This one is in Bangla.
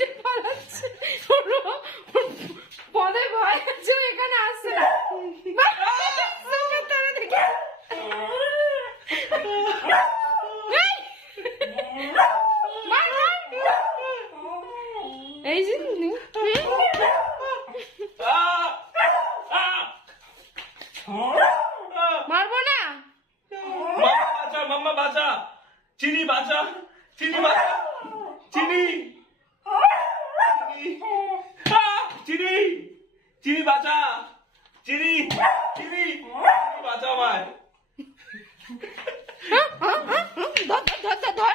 যে পালাচ্ছে, পদে ভয় আছে, এখানে আসছে না। এই যে মারবো না। মাম্মা বাঁচা, চিনি বাঁচা, চিনি বাঁচা, চিনি চিনি চিনি বাঁচা, চিনি চিনি বাঁচা আমায়। ধর ধর ধর ধর।